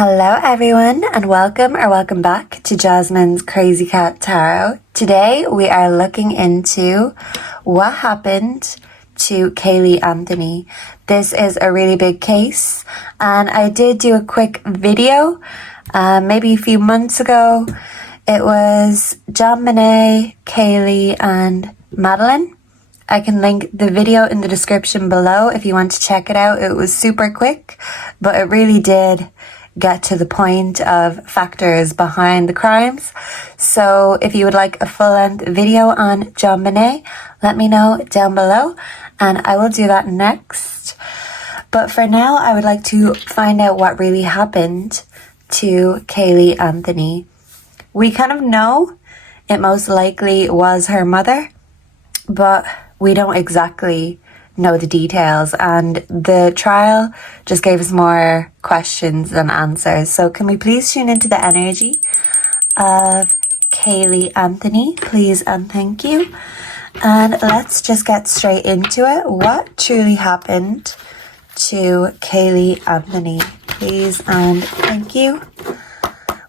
Hello everyone and welcome back to Jasmine's Crazy Cat Tarot. Today we are looking into what happened to Caylee Anthony. This is a really big case and I did do a quick video maybe a few months ago. It was John Monet, Caylee and Madeline. I can link the video in the description below if you want to check it out. It was super quick, but it really did get to the point of factors behind the crimes. So if you would like a full-length video on John Monet, let me know down below and I will do that next. But for now, I would like to find out what really happened to Caylee Anthony. We kind of know it most likely was her mother, but we don't exactly know the details, and the trial just gave us more questions than answers. So can we please tune into the energy of Caylee Anthony, please and thank you. And let's just get straight into it. What truly happened to Caylee Anthony, please and thank you.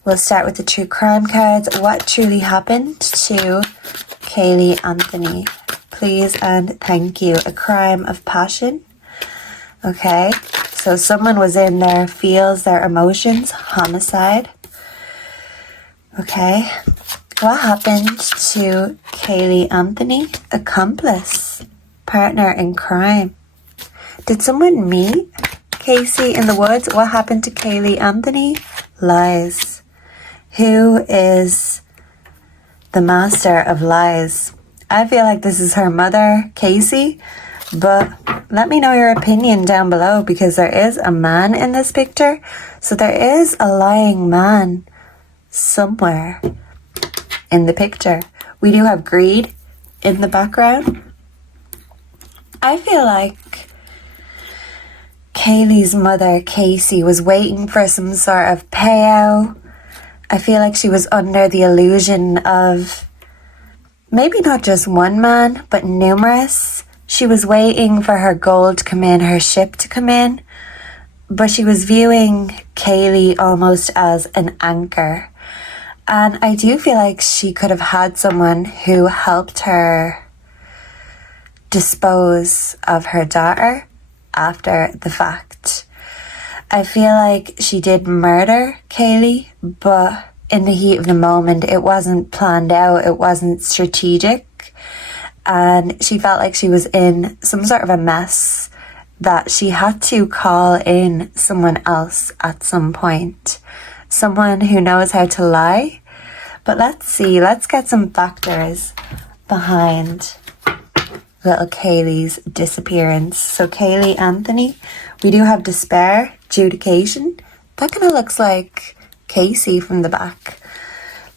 We'll start with the true crime cards. What truly happened to Caylee Anthony, please and thank you. A crime of passion. Okay, so someone was in there, feels their emotions. Homicide. Okay, what happened to Caylee Anthony? Accomplice. Partner in crime. Did someone meet Casey in the woods? What happened to Caylee Anthony? Lies. Who is the master of lies? I feel like this is her mother, Casey, but let me know your opinion down below because there is a man in this picture. So there is a lying man somewhere in the picture. We do have greed in the background. I feel like Caylee's mother, Casey, was waiting for some sort of payout. I feel like she was under the illusion of maybe not just one man, but numerous. She was waiting for her gold to come in, her ship to come in, but she was viewing Caylee almost as an anchor. And I do feel like she could have had someone who helped her dispose of her daughter after the fact. I feel like she did murder Caylee, but in the heat of the moment, it wasn't planned out, it wasn't strategic, and she felt like she was in some sort of a mess that she had to call in someone else at some point. Someone who knows how to lie. But let's see, let's get some factors behind little Caylee's disappearance. So Caylee Anthony, we do have despair, adjudication. That kind of looks like Casey from the back.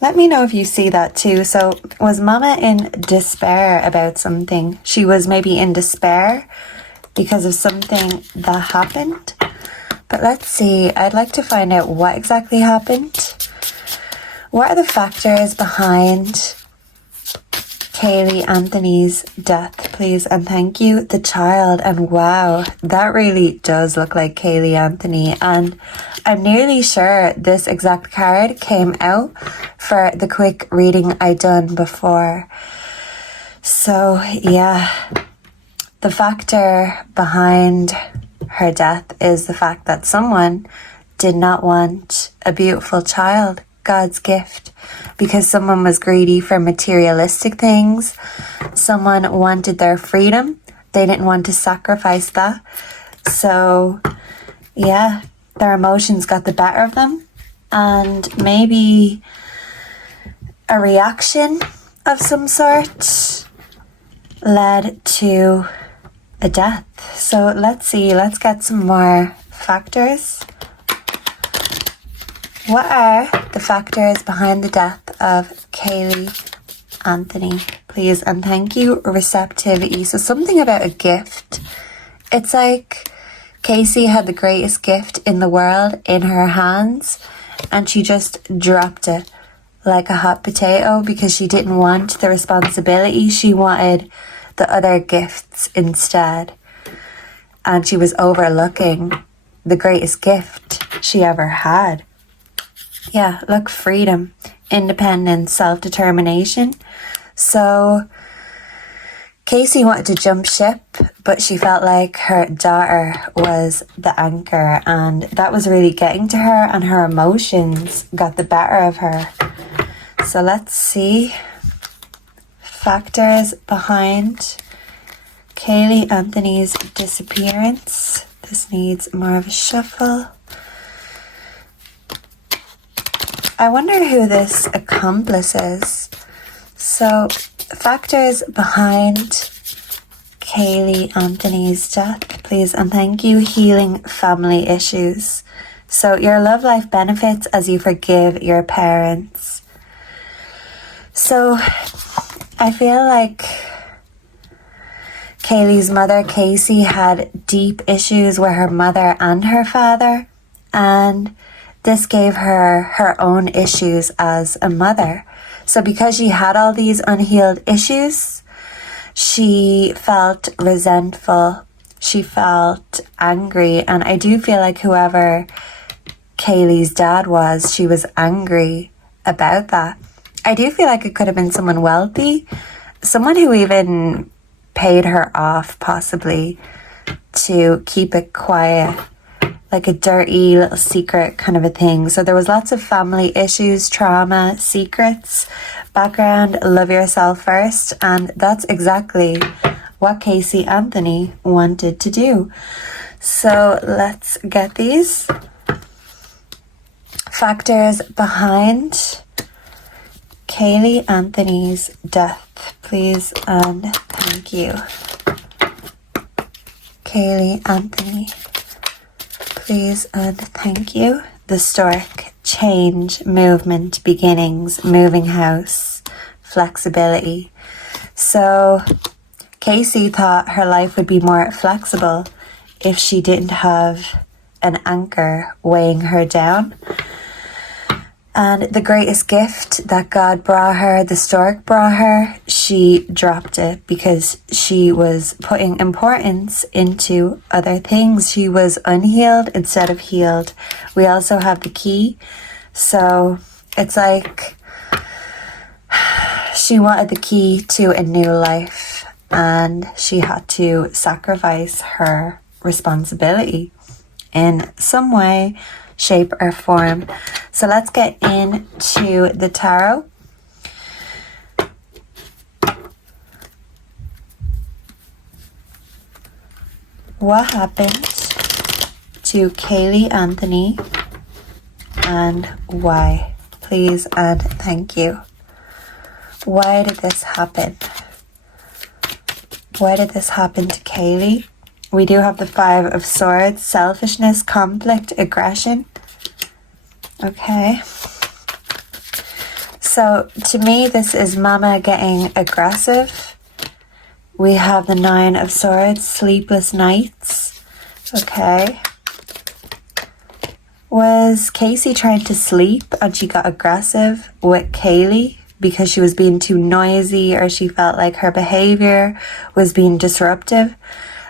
Let me know if you see that too. So was Mama in despair about something? She was maybe in despair because of something that happened. But let's see. I'd like to find out what exactly happened. What are the factors behind Caylee Anthony's death, please and thank you. The child, and wow, that really does look like Caylee Anthony, and I'm nearly sure this exact card came out for the quick reading I done before. So yeah, the factor behind her death is the fact that someone did not want a beautiful child, God's gift, because someone was greedy for materialistic things. Someone wanted their freedom. They didn't want to sacrifice that. So yeah, their emotions got the better of them, and maybe a reaction of some sort led to a death. So let's see, let's get some more factors. What are the factors behind the death of Caylee Anthony, please and thank you. Receptivity. So something about a gift. It's like Casey had the greatest gift in the world in her hands and she just dropped it like a hot potato because she didn't want the responsibility. She wanted the other gifts instead. And she was overlooking the greatest gift she ever had. Yeah, look, freedom, independence, self-determination. So Casey wanted to jump ship, but she felt like her daughter was the anchor, and that was really getting to her, and her emotions got the better of her. So let's see. Factors behind Caylee Anthony's disappearance. This needs more of a shuffle. I wonder who this accomplice is. So, factors behind Caylee Anthony's death, please and thank you. Healing family issues. So, your love life benefits as you forgive your parents. So, I feel like Caylee's mother, Casey, had deep issues with her mother and her father, and this gave her her own issues as a mother. So because she had all these unhealed issues, she felt resentful, she felt angry, and I do feel like whoever Caylee's dad was, she was angry about that. I do feel like it could have been someone wealthy, someone who even paid her off possibly to keep it quiet, like a dirty little secret kind of a thing. So there was lots of family issues, trauma, secrets, background, love yourself first, and that's exactly what Casey Anthony wanted to do. So let's get these factors behind Caylee Anthony's death, please and thank you. Caylee Anthony, please and thank you. The stork, change, movement, beginnings, moving house, flexibility. So Casey thought her life would be more flexible if she didn't have an anchor weighing her down. And the greatest gift that God brought her, the stork brought her, she dropped it because she was putting importance into other things. She was unhealed instead of healed. We also have the key. So it's like she wanted the key to a new life, and she had to sacrifice her responsibility in some way, shape or form. So let's get into the tarot. What happened to Caylee Anthony and why? Please and thank you. Why did this happen? Why did this happen to Caylee? We do have the 5 of Swords, selfishness, conflict, aggression. Okay. So to me, this is Mama getting aggressive. We have the 9 of Swords, sleepless nights. Okay. Was Casey trying to sleep and she got aggressive with Caylee because she was being too noisy, or she felt like her behavior was being disruptive?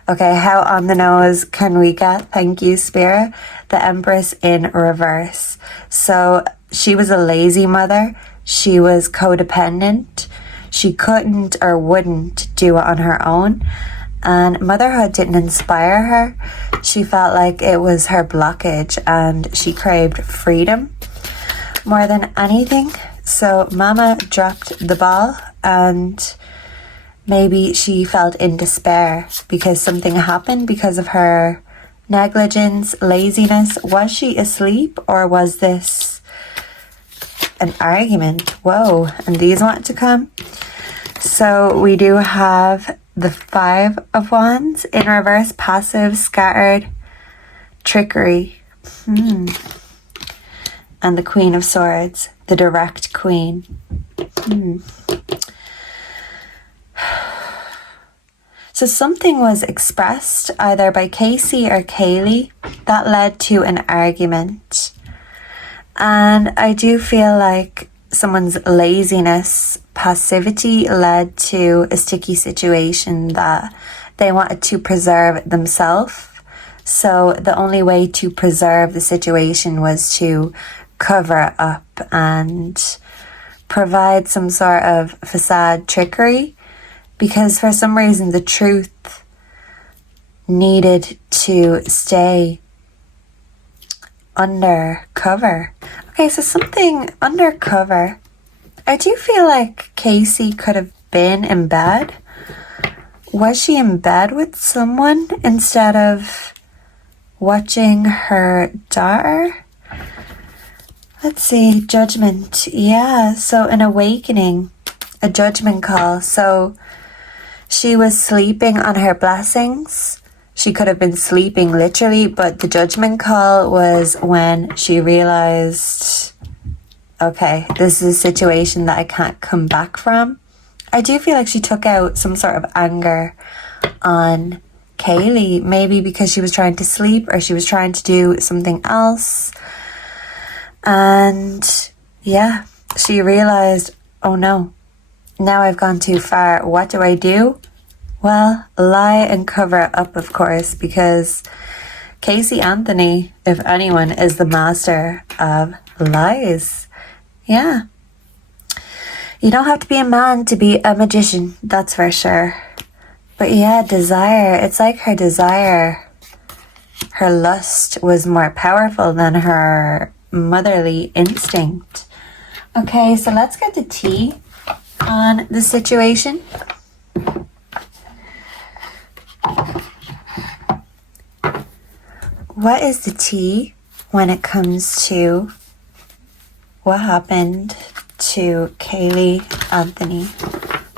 Okay, how on the nose can we get? Thank you, Spirit. The Empress in reverse. So she was a lazy mother. She was codependent. She couldn't or wouldn't do it on her own. And motherhood didn't inspire her. She felt like it was her blockage, and she craved freedom more than anything. So Mama dropped the ball, and maybe she felt in despair because something happened because of her negligence, laziness. Was she asleep, or was this an argument? Whoa, and these want to come. So we do have the 5 of Wands in reverse, passive, scattered, trickery. And the Queen of Swords, the direct queen. So something was expressed either by Casey or Caylee that led to an argument. And I do feel like someone's laziness, passivity led to a sticky situation that they wanted to preserve themselves. So the only way to preserve the situation was to cover it up and provide some sort of facade trickery, because for some reason the truth needed to stay undercover. Okay, so something undercover. I do feel like Casey could have been in bed. Was she in bed with someone instead of watching her daughter? Let's see, judgment. Yeah, so an awakening, a judgment call. So she was sleeping on her blessings. She could have been sleeping literally, but the judgment call was when she realized, okay, this is a situation that I can't come back from. I do feel like she took out some sort of anger on Caylee, maybe because she was trying to sleep or she was trying to do something else. And yeah, she realized, oh no, now I've gone too far. What do I do? Well, lie and cover it up, of course, because Casey Anthony, if anyone, is the master of lies. Yeah. You don't have to be a man to be a magician, that's for sure. But yeah, desire. It's like her desire, her lust was more powerful than her motherly instinct. Okay, so let's get the tea on the situation. What is the tea when it comes to what happened to Caylee Anthony?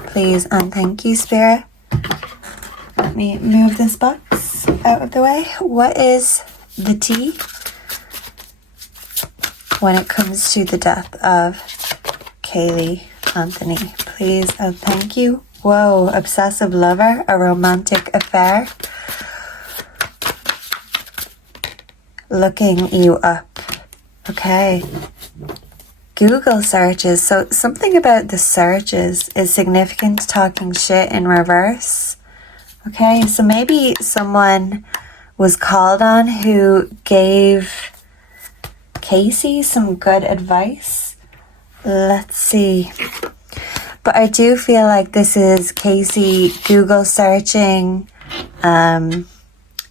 Please and thank you, Spirit. Let me move this box out of the way. What is the tea when it comes to the death of Caylee Anthony? Please and thank you. Whoa, obsessive lover, a romantic affair. Looking you up. Okay. Google searches. So something about the searches is significant. Talking shit in reverse. Okay, so maybe someone was called on who gave Casey some good advice. Let's see. But I do feel like this is Casey Google searching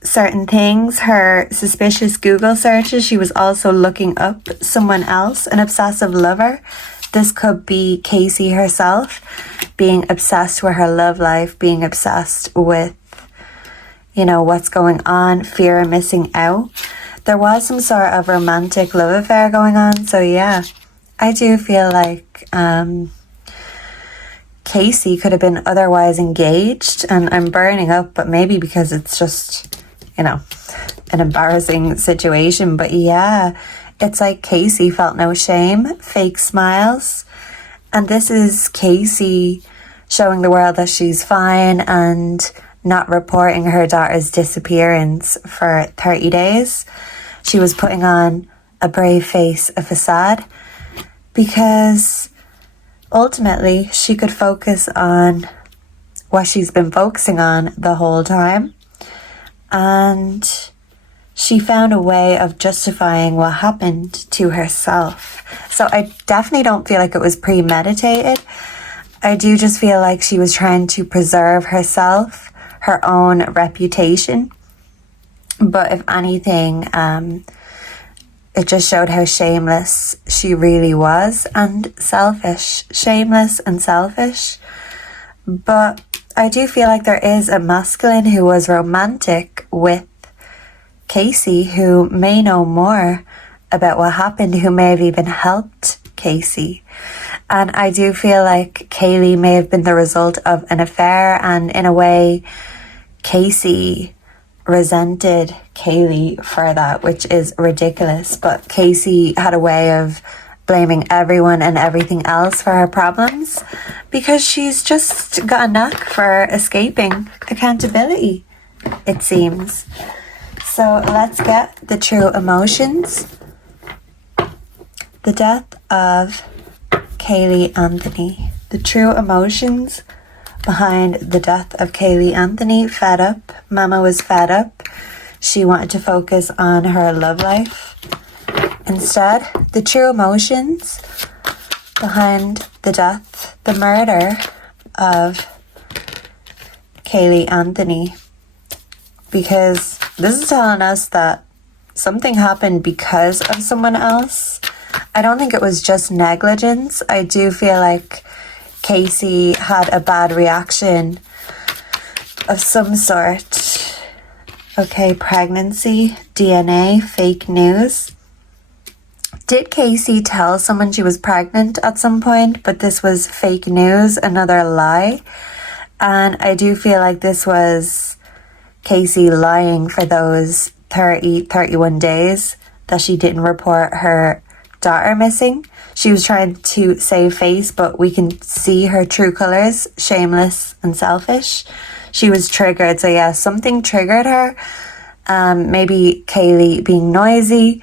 certain things, her suspicious Google searches. She was also looking up someone else, an obsessive lover. This could be Casey herself being obsessed with her love life, being obsessed with, you know, what's going on, fear of missing out. There was some sort of romantic love affair going on. So yeah, I do feel like Casey could have been otherwise engaged, and I'm burning up, but maybe because it's just, you know, an embarrassing situation. But yeah, it's like Casey felt no shame, fake smiles. And this is Casey showing the world that she's fine and not reporting her daughter's disappearance for 30 days. She was putting on a brave face, a facade, because ultimately she could focus on what she's been focusing on the whole time. And she found a way of justifying what happened to herself. So I definitely don't feel like it was premeditated. I do just feel like she was trying to preserve herself, her own reputation. But if anything, it just showed how shameless she really was, and selfish. Shameless and selfish. But I do feel like there is a masculine who was romantic with Casey, who may know more about what happened, who may have even helped Casey. And I do feel like Caylee may have been the result of an affair, and in a way, Casey resented Caylee for that, which is ridiculous. But Casey had a way of blaming everyone and everything else for her problems, because she's just got a knack for escaping accountability, it seems. So let's get the true emotions. The death of Caylee Anthony. The true emotions behind the death of Caylee Anthony. Fed up. Mama was fed up. She wanted to focus on her love life. Instead, the true emotions behind the death, the murder of Caylee Anthony, because this is telling us that something happened because of someone else. I don't think it was just negligence. I do feel like Casey had a bad reaction of some sort. Okay, pregnancy, DNA, fake news. Did Casey tell someone she was pregnant at some point, but this was fake news, another lie? And I do feel like this was Casey lying for those 31 days that she didn't report her daughter missing. She was trying to save face, but we can see her true colours, shameless and selfish. She was triggered. So yeah, something triggered her. Maybe Caylee being noisy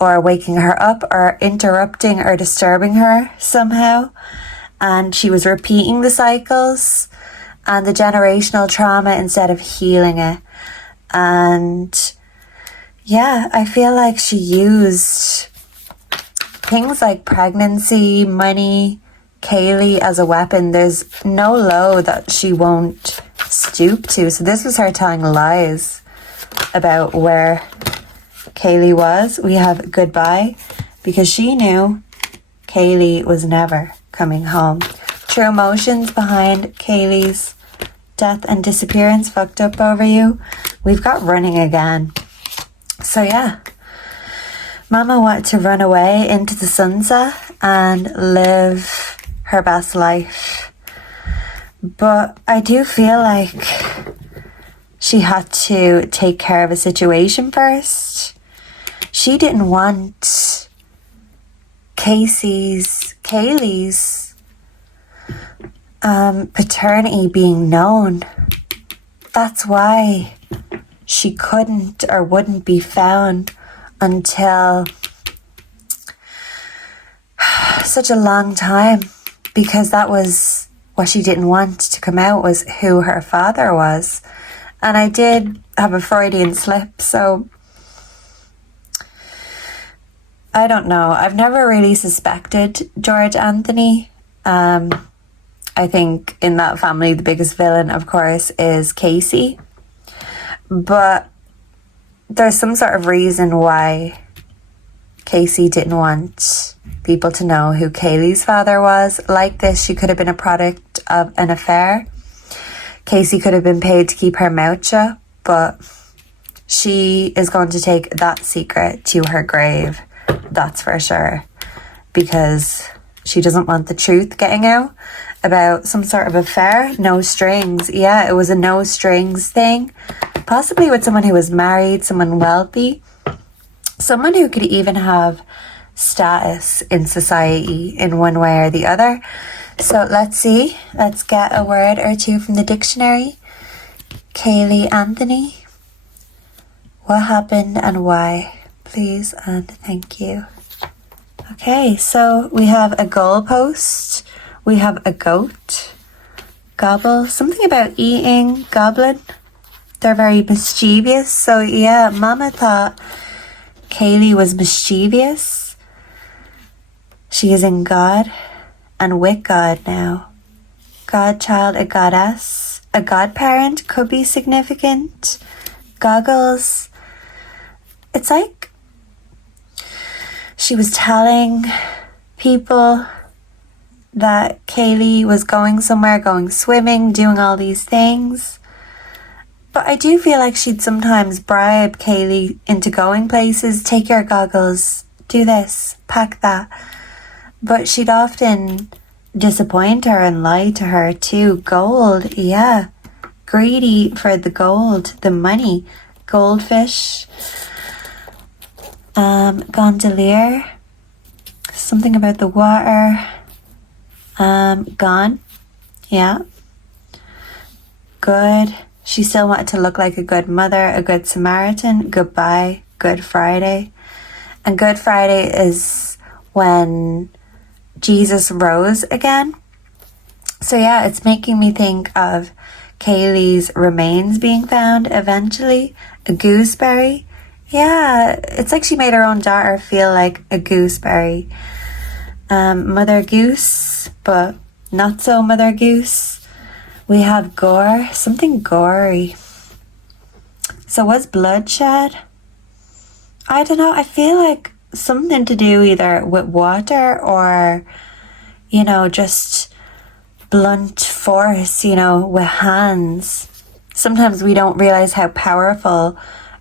or waking her up or interrupting or disturbing her somehow. And she was repeating the cycles and the generational trauma instead of healing it. And yeah, I feel like she used things like pregnancy, money, Caylee as a weapon. There's no low that she won't stoop to. So this was her telling lies about where Caylee was. We have goodbye, because she knew Caylee was never coming home. True emotions behind Caylee's death and disappearance. Fucked up over you. We've got running again. So yeah, Mama wanted to run away into the sunset and live her best life. But I do feel like she had to take care of a situation first. She didn't want Caylee's paternity being known. That's why she couldn't or wouldn't be found until such a long time, because that was what she didn't want to come out, was who her father was. And I did have a Freudian slip, so I don't know. I've never really suspected George Anthony. I think in that family the biggest villain, of course, is Casey. But there's some sort of reason why Casey didn't want people to know who Caylee's father was. Like this, she could have been a product of an affair. Casey could have been paid to keep her mouth shut, but she is going to take that secret to her grave. That's for sure. Because she doesn't want the truth getting out about some sort of affair. No strings. Yeah, it was a no strings thing. Possibly with someone who was married, someone wealthy, someone who could even have status in society in one way or the other. So let's see. Let's get a word or two from the dictionary. Caylee Anthony. What happened and why? Please and thank you. Okay, so we have a goalpost. We have a goat. Gobble. Something about eating. Goblin. They're very mischievous. So yeah, Mama thought Caylee was mischievous. She is in God and with God now. Godchild, a goddess. A godparent could be significant. Goggles. It's like she was telling people that Caylee was going somewhere, going swimming, doing all these things. But I do feel like she'd sometimes bribe Caylee into going places. Take your goggles, do this, pack that. But she'd often disappoint her and lie to her too. Gold, yeah. Greedy for the gold, the money. Goldfish. Gondolier. Something about the water. Gone. Yeah. Good. She still wanted to look like a good mother, a good Samaritan. Goodbye. Good Friday. And Good Friday is when Jesus rose again. So yeah, it's making me think of Caylee's remains being found eventually. A gooseberry? Yeah, it's like she made her own daughter feel like a gooseberry. Mother Goose, but not so Mother Goose. We have gore, something gory. So was bloodshed? I don't know, I feel like something to do either with water or, you know, just blunt force, you know, with hands. Sometimes we don't realize how powerful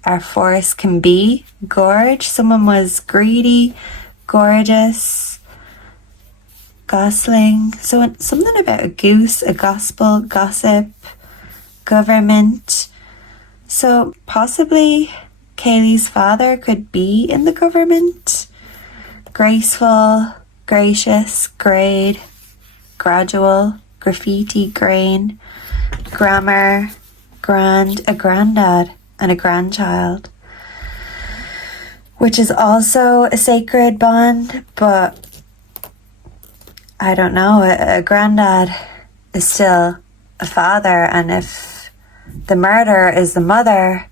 our force can be. Gorge, someone was greedy, gorgeous, gosling. So something about a goose, a gospel, gossip, government. So possibly Caylee's father could be in the government. Graceful, gracious, grade, gradual, graffiti, grain, grammar, grand, a granddad and a grandchild, which is also a sacred bond, but I don't know, a granddad is still a father, and if the murderer is the mother,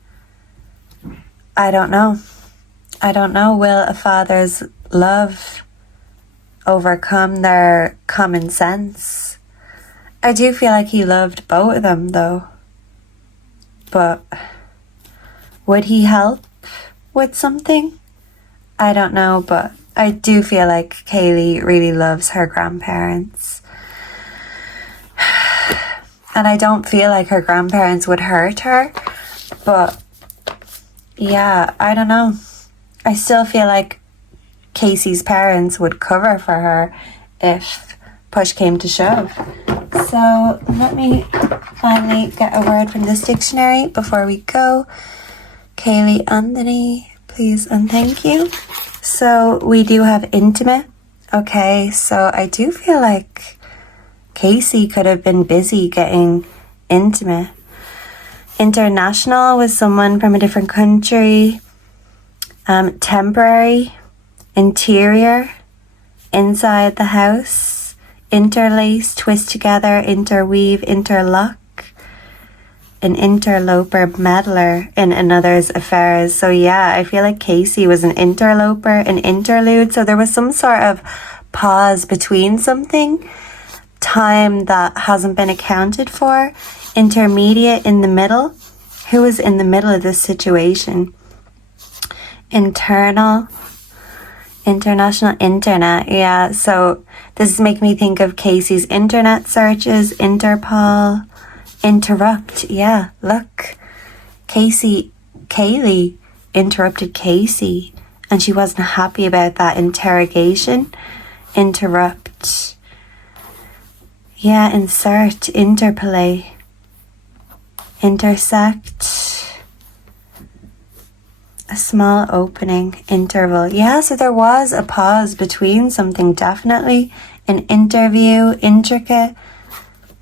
I don't know. Will a father's love overcome their common sense? I do feel like he loved both of them though. But would he help with something? I don't know, but I do feel like Caylee really loves her grandparents. And I don't feel like her grandparents would hurt her. But yeah, I don't know. I still feel like Casey's parents would cover for her if push came to shove. So let me finally get a word from this dictionary before we go. Caylee Anthony, please and thank you. So we do have intimate. Okay, so I do feel like Casey could have been busy getting intimate. International was someone from a different country. Temporary, interior, inside the house, interlace, twist together, interweave, interlock, an interloper, meddler in another's affairs. So yeah, I feel like Casey was an interloper, an interlude. So there was some sort of pause between something, time that hasn't been accounted for, intermediate, in the middle. Who was in the middle of this situation? Internal, international, internet. Yeah, so this is making me think of Casey's internet searches, Interpol, interrupt. Yeah, look, Caylee interrupted Casey and she wasn't happy about that interrogation. Interrupt. Yeah, insert, interpolate, intersect, a small opening, interval. Yeah, so there was a pause between something, definitely. An interview, intricate,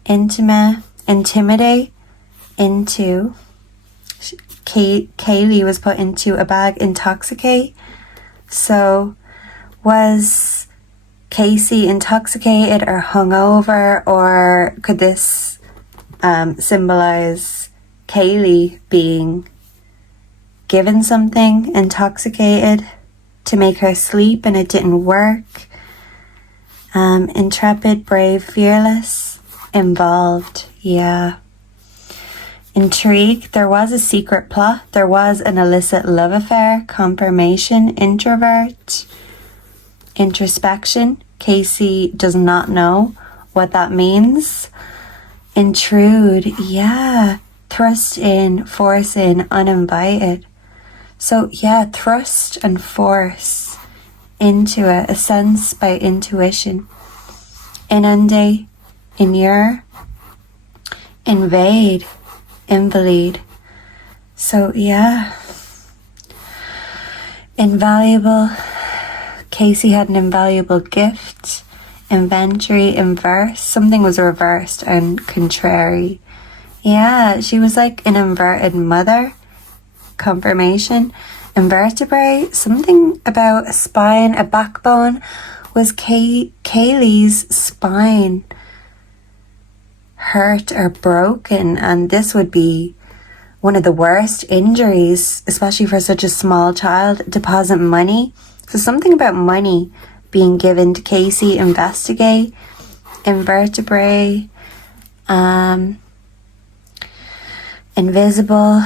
intimate, intimidate, into. Caylee was put into a bag, intoxicate. So was Casey intoxicated or hungover, or could this symbolize Caylee being given something, intoxicated, to make her sleep and it didn't work? Intrepid, brave, fearless, involved. Yeah. Intrigue, there was a secret plot, there was an illicit love affair, confirmation, introvert, introspection. Casey does not know what that means. Intrude, yeah, thrust in, force in, uninvited. So yeah, thrust and force into it, a sense by intuition. Inundate, inure, invade, invalid. So yeah, invaluable. Casey had an invaluable gift. Inventory, inverse. Something was reversed and contrary. Yeah, she was like an inverted mother. Confirmation. Invertebrate. Something about a spine, a backbone. Was Caylee's spine hurt or broken? And this would be one of the worst injuries, especially for such a small child, deposit money. So something about money being given to Casey. Investigate, invertebrate, invisible.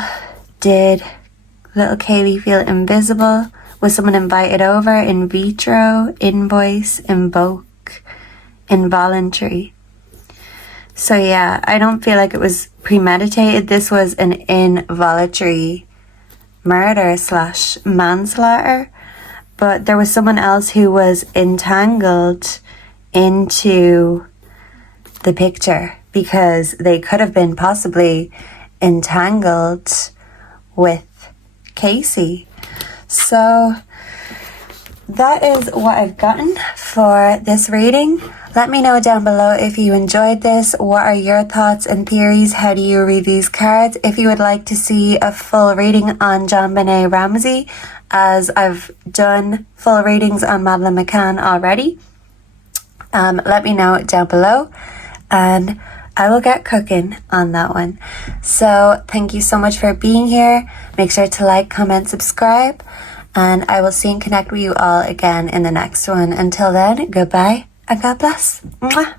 Did little Caylee feel invisible? Was someone invited over? In vitro, invoice, invoke, involuntary. So yeah, I don't feel like it was premeditated. This was an involuntary murder / manslaughter. But there was someone else who was entangled into the picture, because they could have been possibly entangled with Casey. So that is what I've gotten for this reading. Let me know down below if you enjoyed this. What are your thoughts and theories? How do you read these cards? If you would like to see a full reading on JonBenet Ramsey, as I've done full readings on Madeleine McCann already, let me know down below and I will get cooking on that one. So thank you so much for being here. Make sure to like, comment, subscribe, and I will see and connect with you all again in the next one. Until then, goodbye and God bless. Mwah.